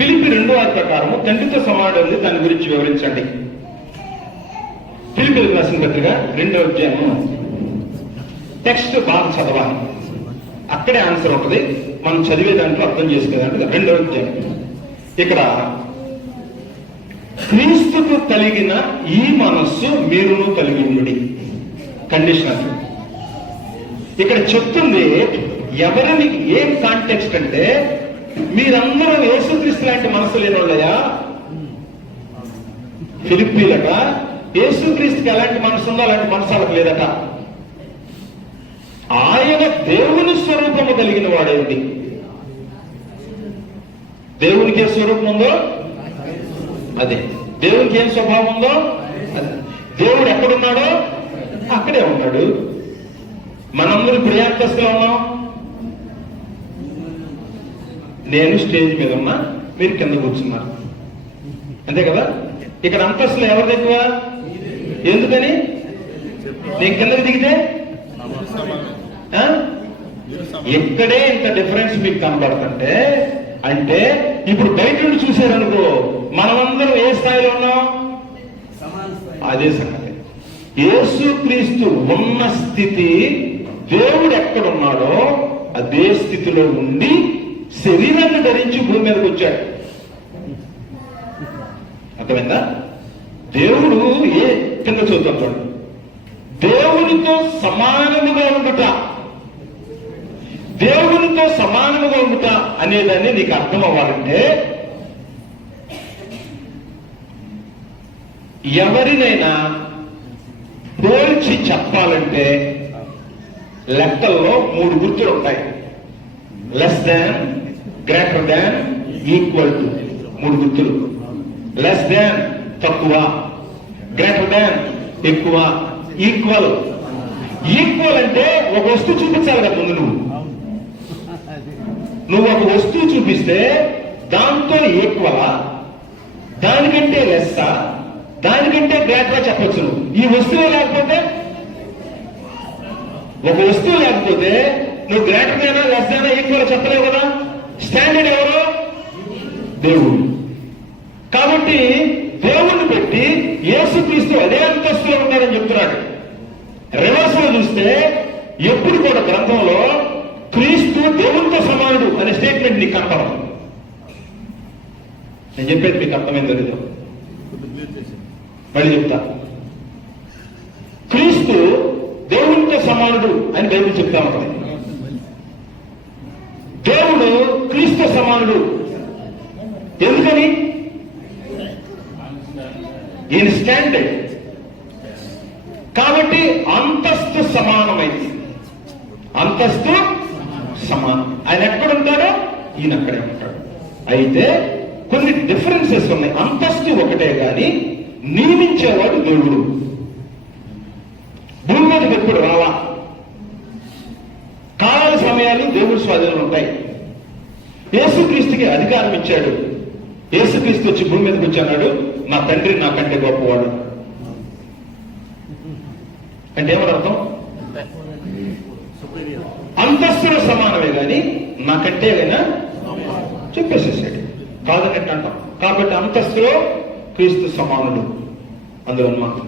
ఫిలిప్పి 2వ ప్రకారము తండ్రితో సమానుడు దాని గురించి వివరించండి. ఫిలిప్పి రాసిన పత్రిక 2వ అధ్యాయము టెక్స్ట్ బాగా చదవాలి, అక్కడే ఆన్సర్ ఉంటుంది. మనం చదివే దాంట్లో అర్థం చేసుకునేదాంట్లో 2వ అధ్యాయం. ఇక్కడ క్రీస్తుకు కలిగిన ఈ మనస్సు మీరును కలిగి ఉండి కండిషనల్. ఇక్కడ చెప్తుంది ఎవరిని, ఏం కాంటెక్స్ట్ అంటే మీరందరూ యేసుక్రీస్తు లాంటి మనసు లేని వాళ్ళయా? ఫిలిప్పీలట యేసుక్రీస్తుకి ఎలాంటి మనసు ఉందో అలాంటి మనసు వాళ్ళకి లేదట. ఆయన దేవుని స్వరూపము కలిగిన వాడేంటి? దేవునికి ఏ స్వరూపం ఉందో అదే, దేవునికి ఏం స్వభావం ఉందో అదే. దేవుడు ఎక్కడున్నాడో అక్కడే ఉన్నాడు. మనందరూ ఇప్పుడు ఏ అంతస్తులో ఉన్నాం? నేను స్టేజ్ మీద ఉన్నా, మీరు కింద కూర్చున్నారు, అంతే కదా. ఇక్కడ అంతస్తులు ఎవరిది ఎక్కువ? ఎందుకని? నేను కిందకి దిగితే ఎక్కడే ఇంత డిఫరెన్స్ మీకు కనబడుతుంటే, అంటే ఇప్పుడు బయట నుండి చూశారనుకో మనమందరం ఏ స్థాయిలో ఉన్నాం? అదే సంగతి. యేసుక్రీస్తు ఉన్న స్థితి, దేవుడు ఎక్కడున్నాడో అదే స్థితిలో ఉండి శరీరాన్ని ధరించి భూమి మీదకి వచ్చాడు. అర్థమైందా? దేవుడు ఏ కింద చూద్దాం చూడండి. దేవునితో సమానముగా ఉండుట, దేవునితో సమానముగా ఉండుట అనేదాన్ని నీకు అర్థం అవ్వాలంటే ఎవరినైనా పోల్చి చెప్పాలంటే లెక్కల్లో 3 గుర్తులు ఉంటాయి. Less than, greater than, equal to. 3 గుర్తులు. లెస్ దాన్ తక్కువ, గ్రేటర్ దాన్ ఎక్కువ, ఈక్వల్. ఈక్వల్ అంటే ఒక వస్తువు చూపించాలి కదా ముందు. నువ్వు ఒక వస్తువు చూపిస్తే దాంతో ఈక్వలా, దానికంటే లెస్సా, దానికంటే గ్రేటరా చెప్పచ్చు. ఈ వస్తువు లేకపోతే, ఒక వస్తువు లేకపోతే నువ్వు గ్రేటర్ అయినా లెస్ అయినా ఈక్వల్ చెప్పలేవు కదా. స్టాండర్డ్ ఎవరు? దేవుడు. కాబట్టి దేవుణ్ణి పెట్టి యేసుక్రీస్తు అదే అంతస్తులో ఉన్నాడని చెప్తున్నాడు. రివర్స్ లో చూస్తే ఎప్పుడు కూడా గ్రంథంలో క్రీస్తు దేవునితో సమానుడు అనే స్టేట్మెంట్ నీకు కనపడదు. నేను చెప్పేది మీకు అర్థమైందో లేదో మళ్ళీ చెప్తా. క్రీస్తు దేవునితో సమానుడు అని బైబిల్ చెప్తా ఉంటుంది. దేవుడు క్రీస్తు సమానుడు. ఎందుకని? ఈయన స్టాండర్డ్ కాబట్టి అంతస్తు సమానమైంది. అంతస్తు సమానం. ఆయన ఎక్కడుంటాడో ఈయన అక్కడే ఉంటాడు. అయితే కొన్ని డిఫరెన్సెస్ ఉన్నాయి. అంతస్తు ఒకటే గాని నియమించేవాడు దేవుడు. భూమి మీదకి ఎప్పుడు రావా, కాల సమయాలు దేవుడి స్వాధీనంలో ఉంటాయి. యేసుక్రీస్తుకి అధికారం ఇచ్చాడు. యేసుక్రీస్తు వచ్చి భూమి మీదకి వచ్చి అన్నాడు, నా తండ్రి నాకంటే గొప్పవాడు అంటే ఏమని అర్థం? అంతస్తులో సమానమే గాని నాకంటే అయినా చెప్పేసేసాడు. కాదన్నట్టు అంటాం. కాబట్టి అంతస్తులో క్రీస్తు సమానుడు అందులో మాత్రం.